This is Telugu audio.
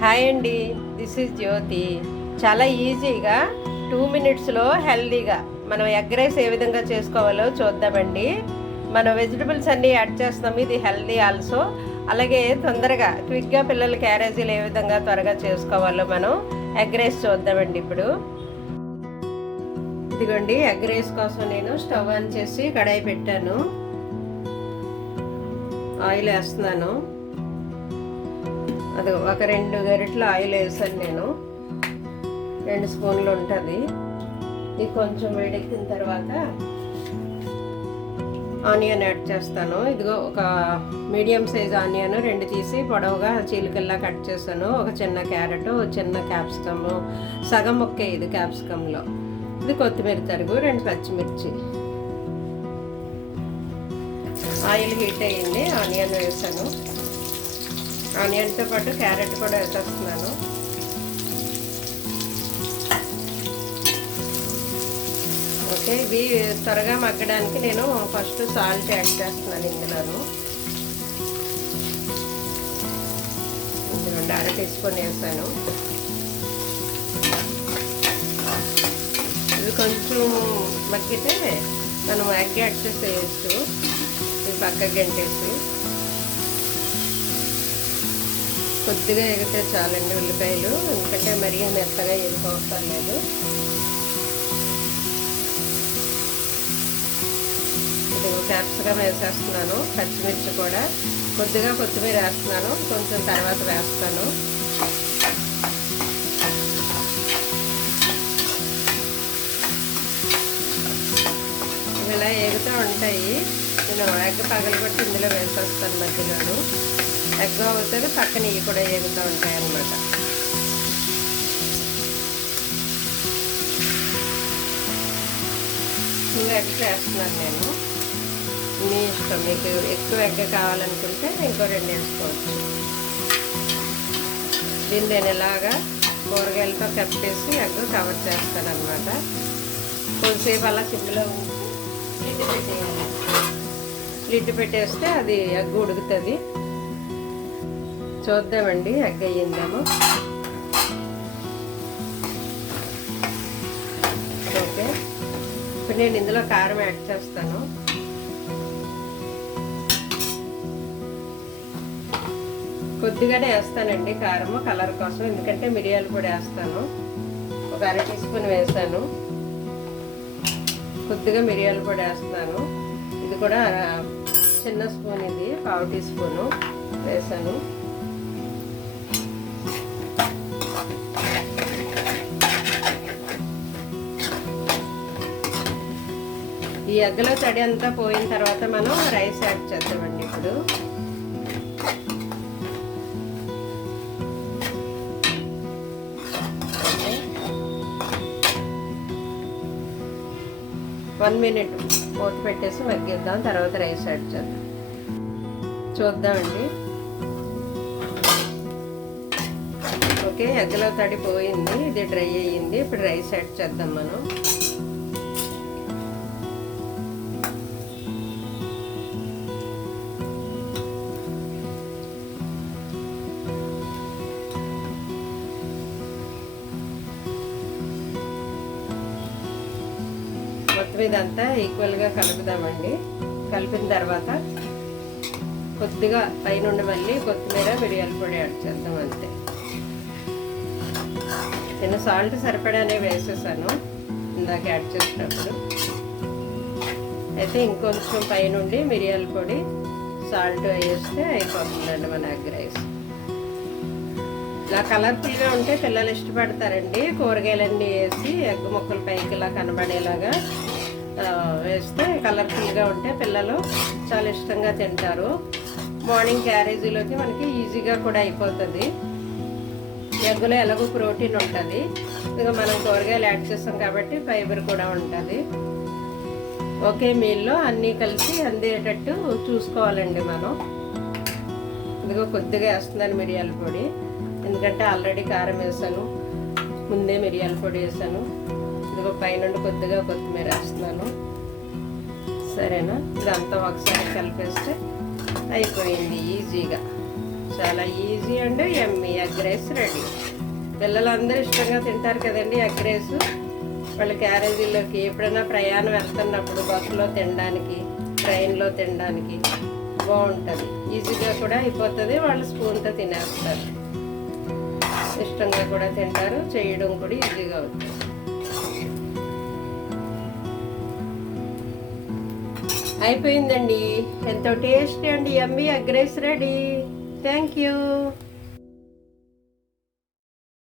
హాయ్ అండి, దిస్ ఈజ్ జ్యోతి. చాలా ఈజీగా 2 మినిట్స్లో హెల్దీగా మనం ఎగ్ రైస్ ఏ విధంగా చేసుకోవాలో చూద్దామండి. మనం వెజిటబుల్స్ అన్నీ యాడ్ చేస్తాము, ఇది హెల్దీ ఆల్సో. అలాగే తొందరగా క్విక్గా పిల్లల క్యారేజీలు ఏ విధంగా త్వరగా చేసుకోవాలో మనం ఎగ్ రైస్ చూద్దామండి. ఇప్పుడు ఇదిగోండి, ఎగ్ రైస్ కోసం నేను స్టవ్ ఆన్ చేసి కడాయి పెట్టాను. ఆయిల్ వేస్తున్నాను. అది ఒక 2 గరిటెల ఆయిల్ వేసాను నేను. 2 స్పూన్లు ఉంటుంది. ఇది కొంచెం వేడెక్కిన తర్వాత ఆనియన్ యాడ్ చేస్తాను. ఇదిగో ఒక మీడియం సైజ్ ఆనియన్ 2 తీసి పొడవుగా చీలికల్లా కట్ చేశాను. ఒక చిన్న క్యారెట్, చిన్న క్యాప్సికమ్, సగం ముక్కే ఇది క్యాప్సికంలో. ఇది కొత్తిమీర తరుగు, 2 పచ్చిమిర్చి. ఆయిల్ హీట్ అయ్యింది, ఆనియన్ వేసాను. ఆనియన్తో పాటు క్యారెట్ కూడా వేసేస్తున్నాను. ఓకే, ఇవి త్వరగా మగ్గడానికి నేను ఫస్ట్ సాల్ట్ యాడ్ చేస్తున్నాను ఇందులోను. ఇందులో 1/2 టీ స్పూన్ వేసాను. ఇవి కొంచెం మగ్గితే మనం ఎగ్ యాడ్ చేసేయచ్చు. ఇవి పక్కకి గంటేసి కొద్దిగా ఎగితే చాలండి ఉల్లిపాయలు, ఎందుకంటే మరీ మెత్తగా ఎగిపోవటం లేదు. ఇది క్యాప్సికమ్ వేసేస్తున్నాను, పచ్చిమిర్చి కూడా కొద్దిగా కొత్తిమీర వేస్తున్నాను, కొంచెం తర్వాత వేస్తాను. ఇలా ఎగుతూ ఉంటాయి. నేను ఎగ్ పగలగొట్టి ఇందులో వేసేస్తాను మధ్యలోను. ఎగ్ అవుతుంది, పక్కన ఇవి కూడా ఎగుతూ ఉంటాయి అన్నమాట. ఇంకా ఎగ్ చేస్తున్నాను నేను. మీ ఇష్టం, మీకు ఎక్కువ ఎగ్ కావాలనుకుంటే ఇంకో 2 వేసుకోవచ్చు. దీన్ని నేను ఇలాగా కూరగాయలతో కప్పేసి ఎగ్ కవర్ చేస్తాను అన్నమాట. కొద్దిసేపు అలా సిమ్లో ఉంచి లిడ్ పెట్టేయాలి. లిడ్ పెట్టేస్తే అది ఎగ్ ఉడుకుతుంది. చూద్దామండి ఎగ్ అయ్యిందేమో. ఓకే, ఇప్పుడు నేను ఇందులో కారం యాడ్ చేస్తాను. కొద్దిగానే వేస్తానండి కారము, కలర్ కోసం. ఎందుకంటే మిరియాలు కూడా వేస్తాను. ఒక 1/2 టీ స్పూన్ వేసాను. కొద్దిగా మిరియాలు కూడా వేస్తాను. ఇది కూడా చిన్న స్పూన్, ఇది 1/2 టీ స్పూను వేసాను. ఈ ఎగ్గలో తడి అంతా పోయిన తర్వాత మనం రైస్ యాడ్ చేద్దామండి. ఇప్పుడు 1 మినిట్ మూత పెట్టేసి మగ్గిద్దాం, తర్వాత రైస్ యాడ్ చేద్దాం. చూద్దామండి. ఓకే, ఎగ్గలో తడి పోయింది, ఇది డ్రై అయ్యింది. ఇప్పుడు రైస్ యాడ్ చేద్దాం మనం. మొత్తం ఇదంతా ఈక్వల్గా కలుపుదామండి. కలిపిన తర్వాత కొద్దిగా పైనుండి మళ్ళీ కొత్తిమీర, మిరియాల పొడి యాడ్ చేద్దాం అంతే. నేను సాల్ట్ సరిపడానే వేసేసాను ఇందాక యాడ్ చేసినప్పుడు. అయితే ఇంకొంచెం పైనుండి మిరియాల పొడి, సాల్ట్ వేస్తే అయిపోతుందండి మన ఎగ్ రైస్. ఇలా కలర్ఫుల్గా ఉంటే పిల్లలు ఇష్టపడతారండి. కూరగాయలన్నీ వేసి ఎగ్ ముక్కలు పైకి ఇలా కనబడేలాగా వేస్తే కలర్ఫుల్గా ఉంటే పిల్లలు చాలా ఇష్టంగా తింటారు. మార్నింగ్ క్యారేజీలోకి మనకి ఈజీగా కూడా అయిపోతుంది. ఎగ్గులో ఎలాగో ప్రోటీన్ ఉంటుంది, ఇక మనం కూరగాయలు యాడ్ చేస్తాం కాబట్టి ఫైబర్ కూడా ఉంటుంది. ఒకే మీల్లో అన్నీ కలిసి అందేటట్టు చూసుకోవాలండి మనం. ఇదిగో కొద్దిగా వేస్తున్నాను మిరియాల పొడి, ఎందుకంటే ఆల్రెడీ కారం వేసాను, ముందే మిరియాల పొడి వేసాను. ఇదిగో పైనుండి కొద్దిగా కొత్తిమీర వేస్తున్నాను. సరేనా, ఇదంతా ఒకసారి కలిపేస్తే అయిపోయింది ఈజీగా. చాలా easy and yummy egg rice ready. పిల్లలందరూ ఇష్టంగా తింటారు కదండి ఎగ్ రైస్. వాళ్ళ క్యారేజీలోకి ఎప్పుడైనా ప్రయాణం వెళ్తున్నప్పుడు బస్సులో తినడానికి, ట్రైన్లో తినడానికి బాగుంటుంది. ఈజీగా కూడా అయిపోతుంది, వాళ్ళు స్పూన్తో తినేస్తారు. ఇష్టంగా కూడా తింటారు, చేయడం కూడా ఈజీగా అవుతుంది. అయిపోయిందండి. ఎంతో టేస్టీ అండి yummy egg rice ready. Thank you.